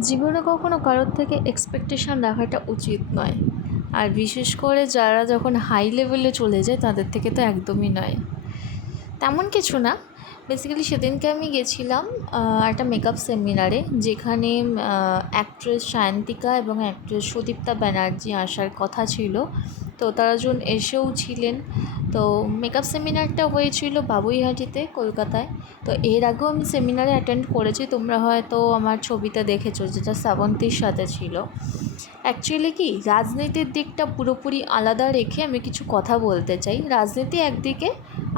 জীবনে কখনো কারোর থেকে এক্সপেকটেশান রাখাটা উচিত নয়। আর বিশেষ করে যারা যখন হাই লেভেলে চলে যায় তাদের থেকে তো একদমই নয়। তেমন কিছু না। বেসিক্যালি সেদিনকে আমি গেছিলাম একটা মেকআপ সেমিনারে যেখানে অ্যাক্ট্রেস সায়ন্তিকা এবং অ্যাক্ট্রেস সুদীপ্তা ব্যানার্জি আসার কথা ছিল। তো তারা জন এসেও ছিলেন। তো মেকআপ সেমিনারটা হয়েছিল বাবুইহাটিতে, কলকাতায়। তো এর আগেও আমি সেমিনারে অ্যাটেন্ড করেছি। তোমরা হয়তো আমার ছবিতে দেখেছ, যেটা শ্রাবন্তীর সাথে ছিল। অ্যাকচুয়ালি কি, রাজনীতির দিকটা পুরোপুরি আলাদা রেখে আমি কিছু কথা বলতে চাই। রাজনীতি একদিকে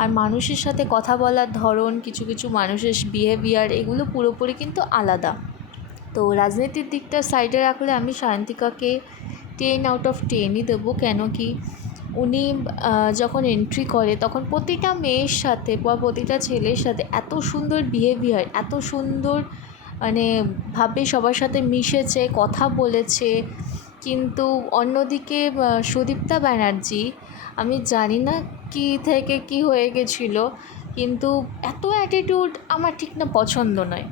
আর মানুষের সাথে কথা বলার ধরন, কিছু কিছু মানুষের বিহেভিয়ার এগুলো পুরোপুরি কিন্তু আলাদা। তো রাজনীতির দিকটা সাইডে রাখলে আমি শান্তিকাকে টেন আউট অফ টেনই দেবো। কেন কি উনি যখন এন্ট্রি করে, তখন প্রতিটা মেয়ের সাথে বা প্রতিটা ছেলের সাথে এত সুন্দর বিহেভিয়ার এত সুন্দর মানে ভাবে সবার সাথে মিশেছে, কথা বলেছে কিন্তু অন্যদিকে সুদীপ্তা ব্যানার্জি, আমি জানি না কী থেকে কি হয়ে গেছিল, কিন্তু এত অ্যাটিটিউড আমার ঠিক না পছন্দ নয়।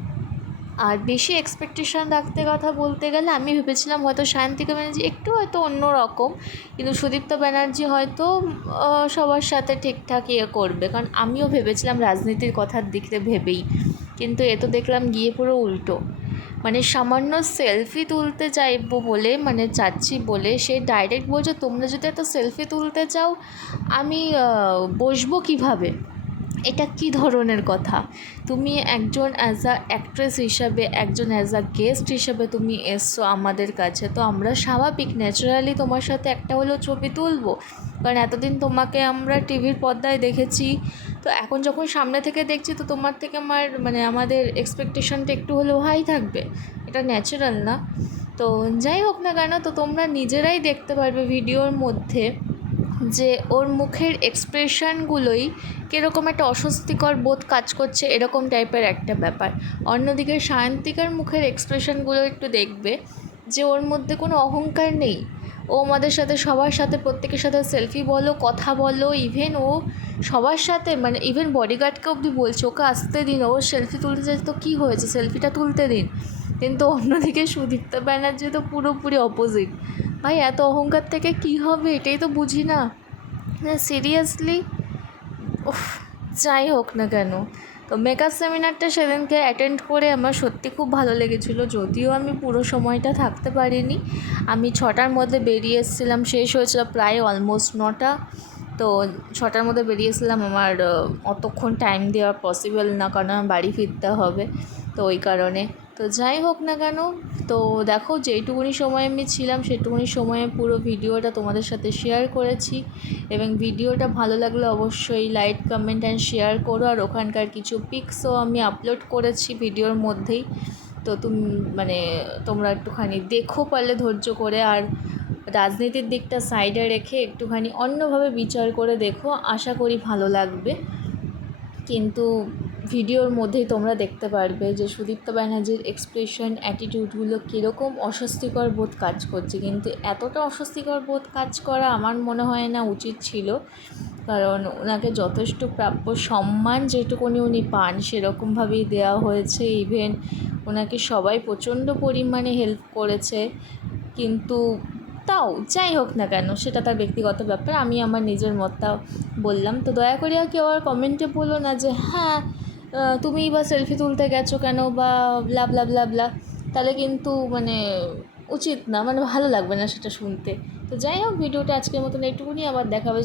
আর বেশি এক্সপেকটেশন রাখতে কথা বলতে গেলে আমি ভেবেছিলাম হয়তো সায়ন্তিকা ব্যানার্জি একটু হয়তো অন্য রকম কিন্তু সুদীপ্তা ব্যানার্জি হয়তো সবার সাথে ঠিকঠাক ইয়ে করবে। কারণ আমিও ভেবেছিলাম রাজনীতির কথার দিক থেকে ভেবেই, কিন্তু এ তো দেখলাম গিয়ে পুরো উল্টো। মানে সামান্য সেলফি তুলতে চাইব বলে মানে চাচ্ছি বলে, সে ডাইরেক্ট বলছে, তোমরা যদি এত সেলফি তুলতে চাও, আমি বসবো কীভাবে? এটা কী ধরনের কথা? তুমি একজন অ্যাজ আ অ্যাক্ট্রেস হিসাবে, একজন অ্যাজ আ গেস্ট হিসাবে তুমি এসছো আমাদের কাছে। তো আমরা স্বাভাবিক ন্যাচারালি তোমার সাথে একটা হলেও ছবি তুলবো। কারণ এতদিন তোমাকে আমরা টিভির পর্দায় দেখেছি। তো এখন যখন সামনে থেকে দেখছি, তো তোমার থেকে আমার মানে আমাদের এক্সপেকটেশনটা একটু হলেও হাই থাকবে। এটা ন্যাচারাল না। তো যাই হোক না কেন, তো তোমরা নিজেরাই দেখতে পারবে ভিডিওর মধ্যে। যে ওর মুখের এক্সপ্রেশনগুলোই কীরকম একটা অস্বস্তিকর বোধ কাজ করছে, এরকম টাইপের একটা ব্যাপার। অন্যদিকে সায়ন্তিকার মুখের এক্সপ্রেশনগুলো একটু দেখবে, যে ওর মধ্যে কোনো অহংকার নেই। ও আমাদের সাথে, সবার সাথে, প্রত্যেকের সাথে সেলফি বলো, কথা বলো ইভেন ও সবার সাথে মানে ইভেন বডিগার্ডকে অবধি বলছে, ওকে আসতে দিন, ও সেলফি তুলতে চাইছে তো কী হয়েছে? সেলফিটা তুলতে দিন। কিন্তু অন্যদিকে সুদীপ্তা ব্যানার্জি তো পুরোপুরি অপোজিট ভাই, এত অহংকার থেকে কী হবে? এটাই তো বুঝি না। সিরিয়াসলি উফ, যাই হোক না কেন। তো মেকআপ সেমিনারটা সেদিনকে অ্যাটেন্ড করে আমার সত্যি খুব ভালো লেগেছিলো। যদিও আমি পুরো সময়টা থাকতে পারিনি। আমি ছটার মধ্যে বেরিয়ে এসেছিলাম। শেষ হয়েছিল প্রায় অলমোস্ট নটা। তো ছটার মধ্যে বেরিয়েছিলাম আমার অতক্ষণ টাইম দেওয়া পসিবল না, কারণ আমার বাড়ি ফিরতে হবে। তো ওই কারণে তো যাই হোক না কেন, তো দেখো যেইটুকুনি সময় আমি ছিলাম, সেটুকুনি সময়ে পুরো ভিডিওটা তোমাদের সাথে শেয়ার করেছি। এবং ভিডিওটা ভালো লাগলে অবশ্যই লাইক কমেন্ট অ্যান্ড শেয়ার করো। আর ওখানকার কিছু পিক্সও আমি আপলোড করেছি ভিডিওর মধ্যেই। তো তুমি মানে তোমরা একটুখানি দেখো পারলে ধৈর্য করে। আর রাজনীতির দিকটা সাইডে রেখে একটুখানি অন্যভাবে বিচার করে দেখো। আশা করি ভালো লাগবে। কিন্তু ভিডিওর মধ্যেই তোমরা দেখতে পারবে যে সুদীপ্ত ব্যানার্জির এক্সপ্রেশন অ্যাটিটিউডগুলো কীরকম অস্বস্তিকর বোধ কাজ করছে। কিন্তু এতটা অস্বস্তিকর বোধ কাজ করা আমার মনে হয় না উচিত ছিল। কারণ ওনাকে যথেষ্ট প্রাপ্য সম্মান যেটুকুনি উনি পান, সেরকমভাবেই দেওয়া হয়েছে। ইভেন ওনাকে সবাই প্রচণ্ড পরিমাণে হেল্প করেছে। কিন্তু তাও, যাই হোক না কেন, সেটা তার ব্যক্তিগত ব্যাপার। আমি আমার নিজের মতটা বললাম। তো দয়া করে কেউ আর কমেন্টে বলো না যে হ্যাঁ তুমিই বা সেলফি তুলতে গেছো কেন বা ব্লা ব্লা ব্লা ব্লা তাহলে কিন্তু মানে উচিত না মানে ভালো লাগবে না সেটা শুনতে। তো যাই হোক, ভিডিওটা আজকের মতন এইটুকুনি, আবার দেখা হবে